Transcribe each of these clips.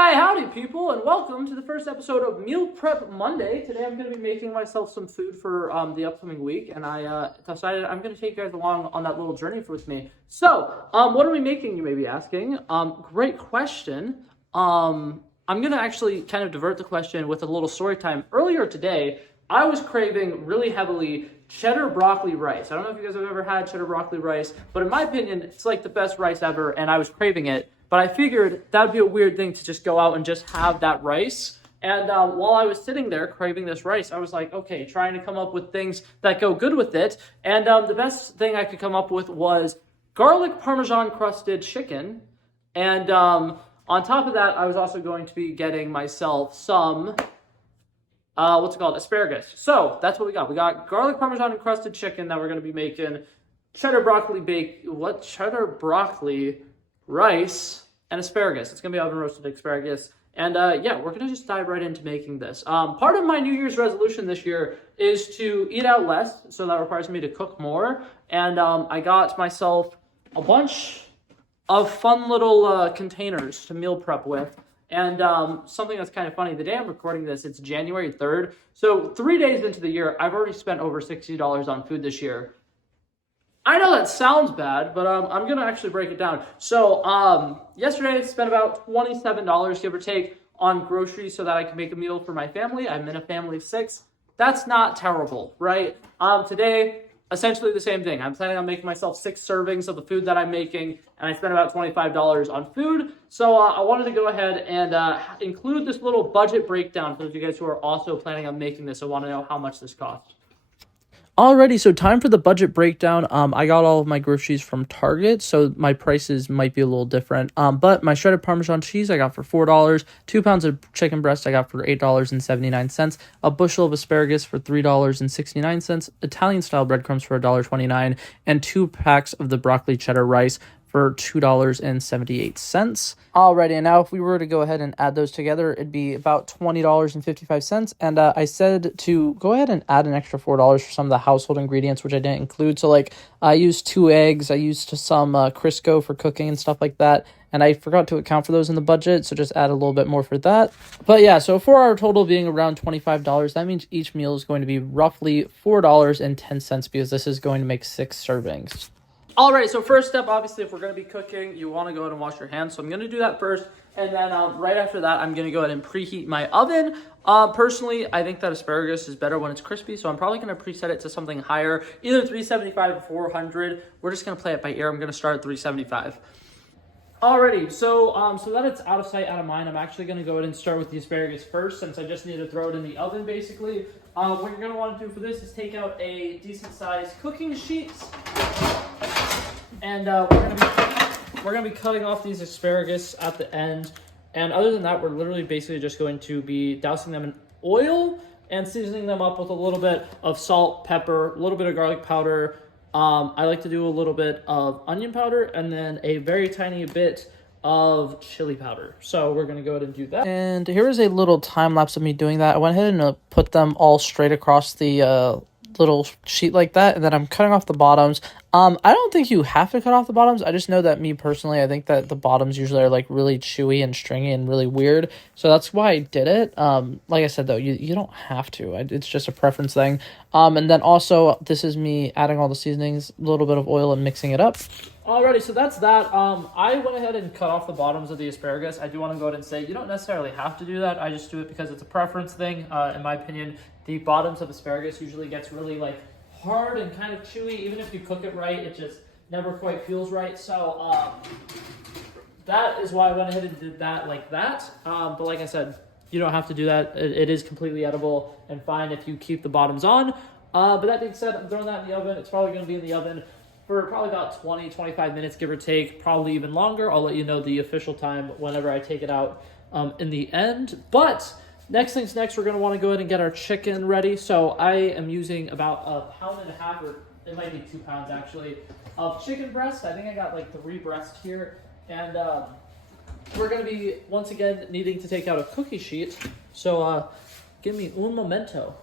Hi, howdy people, and welcome to the first episode of Meal Prep Monday. Today I'm going to be making myself some food for the upcoming week, and I decided I'm going to take you guys along on that little journey with me. So, what are we making, you may be asking? Great question. I'm going to actually kind of divert the question with a little story time. Earlier today, I was craving really heavily cheddar broccoli rice. I don't know if you guys have ever had cheddar broccoli rice, but in my opinion, it's like the best rice ever, and I was craving it. But I figured that would be a weird thing to just go out and just have that rice. And while I was sitting there craving this rice, I was like, okay, trying to come up with things that go good with it. And the best thing I could come up with was garlic Parmesan crusted chicken. And on top of that, I was also going to be getting myself some, asparagus. So that's what we got. We got garlic Parmesan crusted chicken that we're going to be making, cheddar broccoli rice, and asparagus. It's going to be oven roasted asparagus. And yeah, we're going to just dive right into making this. Part of my New Year's resolution this year is to eat out less, so that requires me to cook more. And I got myself a bunch of fun little containers to meal prep with. And something that's kind of funny, the day I'm recording this, it's January 3rd. So 3 days into the year, I've already spent over $60 on food this year. I know that sounds bad, but I'm going to actually break it down. So yesterday I spent about $27, give or take, on groceries so that I can make a meal for my family. I'm in a family of 6. That's not terrible, right? Today, essentially the same thing. I'm planning on making myself 6 servings of the food that I'm making, and I spent about $25 on food. So I wanted to go ahead and include this little budget breakdown for those of you guys who are also planning on making this and want to know how much this costs. Alrighty, so time for the budget breakdown. I got all of my groceries from Target, so my prices might be a little different. But my shredded Parmesan cheese I got for $4, 2 pounds of chicken breast I got for $8.79, a bushel of asparagus for $3.69, Italian-style breadcrumbs for $1.29, and 2 packs of the broccoli cheddar rice for $2.78. Alrighty, and now if we were to go ahead and add those together, it'd be about $20.55. And I said to go ahead and add an extra $4 for some of the household ingredients, which I didn't include. So like I used 2 eggs, I used some Crisco for cooking and stuff like that. And I forgot to account for those in the budget, so just add a little bit more for that. But yeah, so for our total being around $25, that means each meal is going to be roughly $4.10 because this is going to make 6 servings. All right, so first step, obviously, if we're going to be cooking, you want to go ahead and wash your hands. So I'm going to do that first, and then right after that, I'm going to go ahead and preheat my oven. Personally, I think that asparagus is better when it's crispy, so I'm probably going to preset it to something higher, either 375 or 400. We're just going to play it by ear. I'm going to start at 375. Alrighty, so that it's out of sight, out of mind, I'm actually going to go ahead and start with the asparagus first, since I just need to throw it in the oven, basically. What you're going to want to do for this is take out a decent-sized cooking sheet. And we're gonna be cutting off these asparagus at the end. And other than that, we're literally basically just going to be dousing them in oil and seasoning them up with a little bit of salt, pepper, a little bit of garlic powder. I like to do a little bit of onion powder and then a very tiny bit of chili powder. So we're gonna go ahead and do that. And here is a little time lapse of me doing that. I went ahead and put them all straight across the little sheet like that, and then I'm cutting off the bottoms. I don't think you have to cut off the bottoms. I just know that me personally, I think that the bottoms usually are like really chewy and stringy and really weird, so that's why I did it. Like I said though, you don't have to. It's just a preference thing. And then also this is me adding all the seasonings, a little bit of oil, and mixing it up. Alrighty, so that's that. I went ahead and cut off the bottoms of the asparagus. I do want to go ahead and say you don't necessarily have to do that. I just do it because it's a preference thing. In my opinion, the bottoms of asparagus usually gets really like hard and kind of chewy. Even if you cook it right, it just never quite feels right. So that is why I went ahead and did that like that. But like I said, you don't have to do that. It is completely edible and fine if you keep the bottoms on. But that being said, I'm throwing that in the oven. It's probably going to be in the oven for probably about 20-25 minutes, give or take, probably even longer. I'll let you know the official time whenever I take it out in the end. But next things next, we're going to want to go ahead and get our chicken ready. So I am using about 1.5 pounds, or it might be 2 pounds actually, of chicken breast. I think I got like 3 breasts here. And we're going to be, once again, needing to take out a cookie sheet. So give me un momento.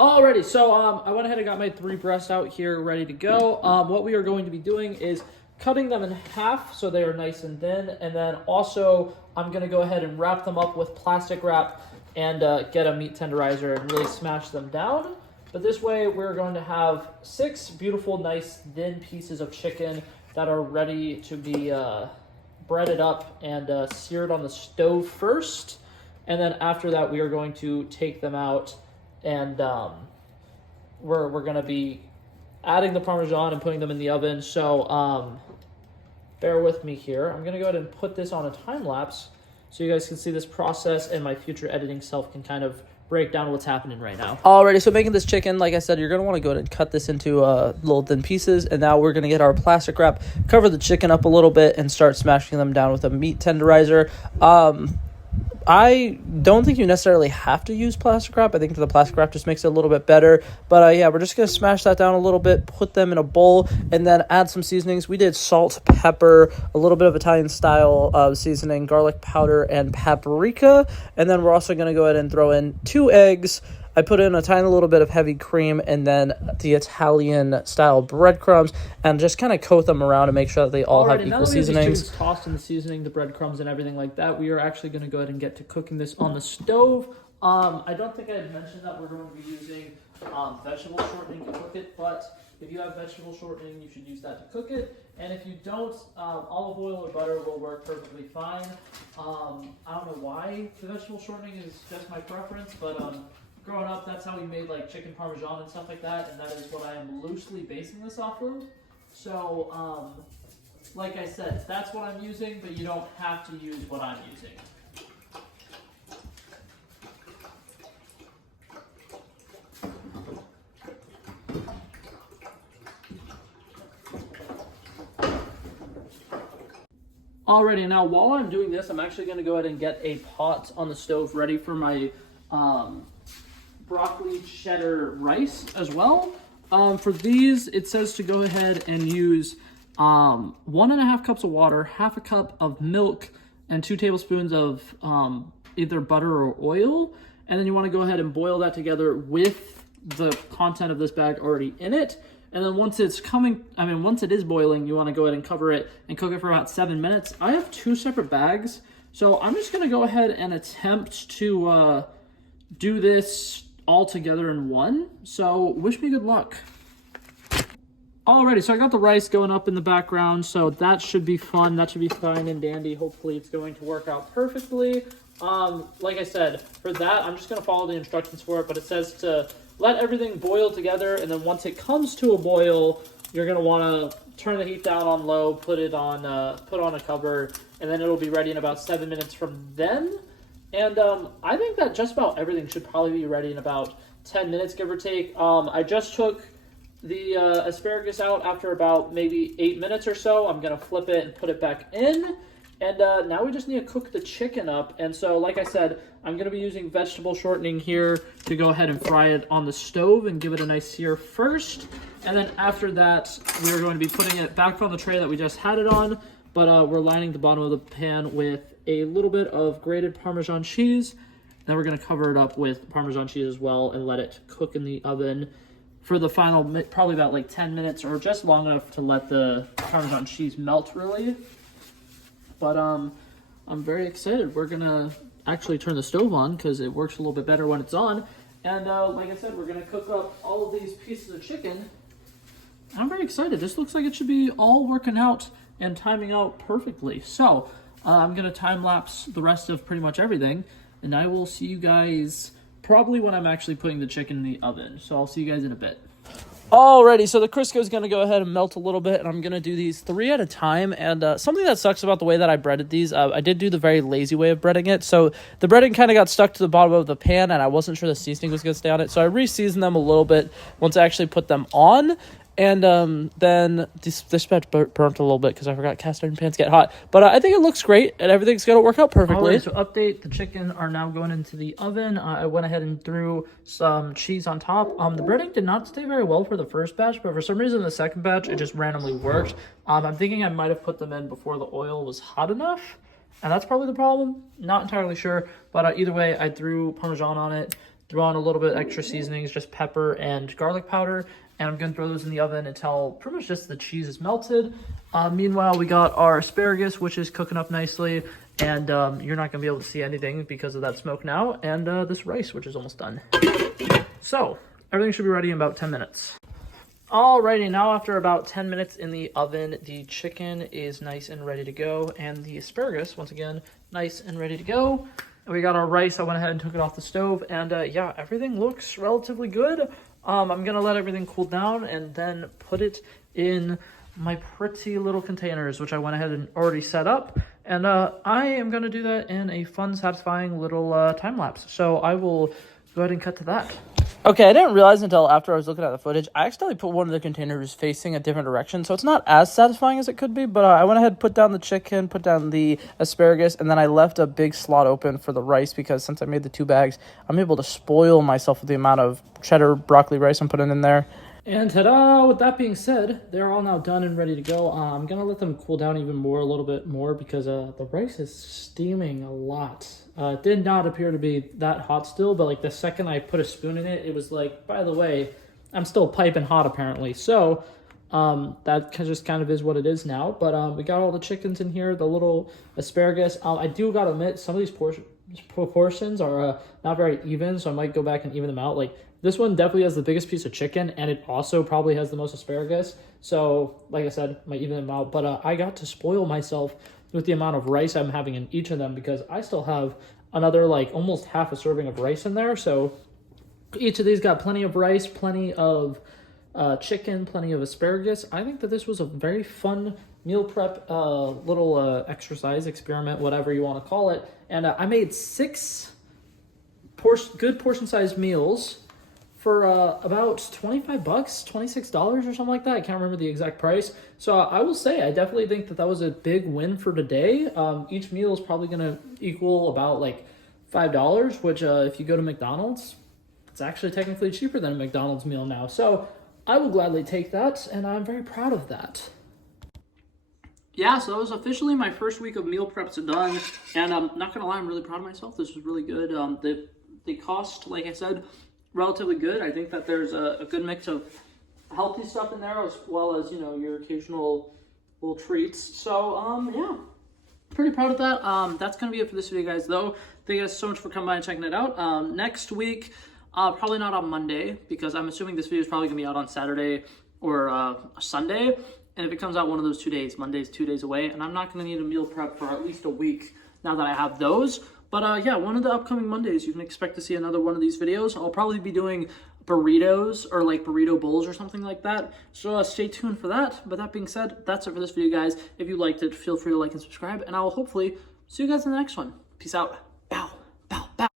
Alrighty, so I went ahead and got my 3 breasts out here ready to go. What we are going to be doing is cutting them in half so they are nice and thin. And then also I'm going to go ahead and wrap them up with plastic wrap and get a meat tenderizer and really smash them down. But this way we're going to have 6 beautiful, nice, thin pieces of chicken that are ready to be breaded up and seared on the stove first. And then after that, we are going to take them out and we're going to be adding the Parmesan and putting them in the oven. So bear with me here. I'm going to go ahead and put this on a time lapse so you guys can see this process and my future editing self can kind of break down what's happening right now. Alrighty, so making this chicken, like I said, you're going to want to go ahead and cut this into little thin pieces. And now we're going to get our plastic wrap, cover the chicken up a little bit, and start smashing them down with a meat tenderizer. I don't think you necessarily have to use plastic wrap. I think the plastic wrap just makes it a little bit better. But yeah, we're just going to smash that down a little bit, put them in a bowl, and then add some seasonings. We did salt, pepper, a little bit of Italian-style seasoning, garlic powder, and paprika. And then we're also going to go ahead and throw in 2 eggs. I put in a tiny little bit of heavy cream and then the Italian-style breadcrumbs and just kind of coat them around and make sure that they all have equal seasonings. Tossed in the seasoning, the breadcrumbs, and everything like that, we are actually going to go ahead and get to cooking this on the stove. I don't think I had mentioned that we're going to be using vegetable shortening to cook it, but if you have vegetable shortening, you should use that to cook it. And if you don't, olive oil or butter will work perfectly fine. I don't know why the vegetable shortening is just my preference, but growing up, that's how we made like chicken Parmesan and stuff like that, and that is what I am loosely basing this off of. So, like I said, that's what I'm using, but you don't have to use what I'm using. Alrighty, now while I'm doing this, I'm actually going to go ahead and get a pot on the stove ready for my broccoli cheddar rice as well. For these, it says to go ahead and use 1.5 cups of water, half a cup of milk, and 2 tablespoons of either butter or oil. And then you want to go ahead and boil that together with the content of this bag already in it. And then once it is boiling, you want to go ahead and cover it and cook it for about 7 minutes. I have 2 separate bags, so I'm just going to go ahead and attempt to do this all together in one. So wish me good luck. Alrighty, so I got the rice going up in the background, so that should be fun. That should be fine and dandy. Hopefully it's going to work out perfectly. Like I said, for that, I'm just going to follow the instructions for it, but it says to let everything boil together, and then once it comes to a boil, you're going to want to turn the heat down on low, put on a cover, and then it'll be ready in about 7 minutes from then. And I think that just about everything should probably be ready in about 10 minutes, give or take. I just took the asparagus out after about maybe 8 minutes or so. I'm going to flip it and put it back in. And now we just need to cook the chicken up. And so, like I said, I'm going to be using vegetable shortening here to go ahead and fry it on the stove and give it a nice sear first. And then after that, we're going to be putting it back on the tray that we just had it on. But we're lining the bottom of the pan with a little bit of grated Parmesan cheese. Then we're going to cover it up with Parmesan cheese as well and let it cook in the oven for the final, probably about like 10 minutes or just long enough to let the Parmesan cheese melt really. But I'm very excited. We're going to actually turn the stove on because it works a little bit better when it's on. And like I said, we're going to cook up all of these pieces of chicken. I'm very excited. This looks like it should be all working out and timing out perfectly. So I'm going to time lapse the rest of pretty much everything. And I will see you guys probably when I'm actually putting the chicken in the oven. So I'll see you guys in a bit. Alrighty, so the Crisco is going to go ahead and melt a little bit, and I'm going to do these 3 at a time. And something that sucks about the way that I breaded these, I did do the very lazy way of breading it. So the breading kind of got stuck to the bottom of the pan, and I wasn't sure the seasoning was going to stay on it. So I re-seasoned them a little bit once I actually put them on. And then this batch burnt a little bit because I forgot cast iron pans get hot. But I think it looks great, and everything's going to work out perfectly. Alright, so update, the chicken are now going into the oven. I went ahead and threw some cheese on top. The breading did not stay very well for the first batch, but for some reason the second batch, it just randomly worked. I'm thinking I might have put them in before the oil was hot enough, and that's probably the problem. Not entirely sure, but either way, I threw Parmesan on it. throw on a little bit extra seasonings, just pepper and garlic powder, and I'm gonna throw those in the oven until pretty much just the cheese is melted. Meanwhile, we got our asparagus, which is cooking up nicely, and you're not gonna be able to see anything because of that smoke now, and this rice, which is almost done. So everything should be ready in about 10 minutes. Alrighty, now after about 10 minutes in the oven, the chicken is nice and ready to go, and the asparagus, once again, nice and ready to go. And we got our rice. I went ahead and took it off the stove, and yeah, everything looks relatively good. I'm gonna let everything cool down and then put it in my pretty little containers, which I went ahead and already set up. And I am gonna do that in a fun, satisfying little time lapse. So I will go ahead and cut to that. Okay, I didn't realize until after I was looking at the footage, I accidentally put one of the containers facing a different direction, so it's not as satisfying as it could be, but I went ahead and put down the chicken, put down the asparagus, and then I left a big slot open for the rice because since I made the 2 bags, I'm able to spoil myself with the amount of cheddar broccoli rice I'm putting in there. And ta-da! With that being said, they're all now done and ready to go. I'm going to let them cool down even more, a little bit more, because the rice is steaming a lot. It did not appear to be that hot still, but like the second I put a spoon in it, it was like, by the way, I'm still piping hot apparently. So that just kind of is what it is now. But we got all the chickens in here, the little asparagus. I do got to admit, some of these proportions are not very even, so I might go back and even them out. Like, this one definitely has the biggest piece of chicken, and it also probably has the most asparagus. So, like I said, might even them out. But I got to spoil myself with the amount of rice I'm having in each of them because I still have another, like, almost half a serving of rice in there. So, each of these got plenty of rice, plenty of chicken, plenty of asparagus. I think that this was a very fun meal prep little exercise, experiment, whatever you want to call it. And I made 6 good portion-sized meals for about 25 bucks, $26 or something like that. I can't remember the exact price. So I will say, I definitely think that that was a big win for today. Each meal is probably going to equal about like $5, which if you go to McDonald's, it's actually technically cheaper than a McDonald's meal now. So I will gladly take that, and I'm very proud of that. Yeah, so that was officially my first week of meal preps done, and I'm not going to lie, I'm really proud of myself. This was really good. The cost, like I said, relatively good. I think that there's a good mix of healthy stuff in there as well as, you know, your occasional little treats. So, yeah, pretty proud of that. That's going to be it for this video, guys, though. Thank you guys so much for coming by and checking it out. Next week, probably not on Monday, because I'm assuming this video is probably going to be out on Saturday or Sunday. And if it comes out one of those 2 days, Monday's 2 days away, and I'm not going to need a meal prep for at least a week now that I have those. But yeah, one of the upcoming Mondays, you can expect to see another one of these videos. I'll probably be doing burritos or like burrito bowls or something like that. So stay tuned for that. But that being said, that's it for this video, guys. If you liked it, feel free to like and subscribe. And I will hopefully see you guys in the next one. Peace out.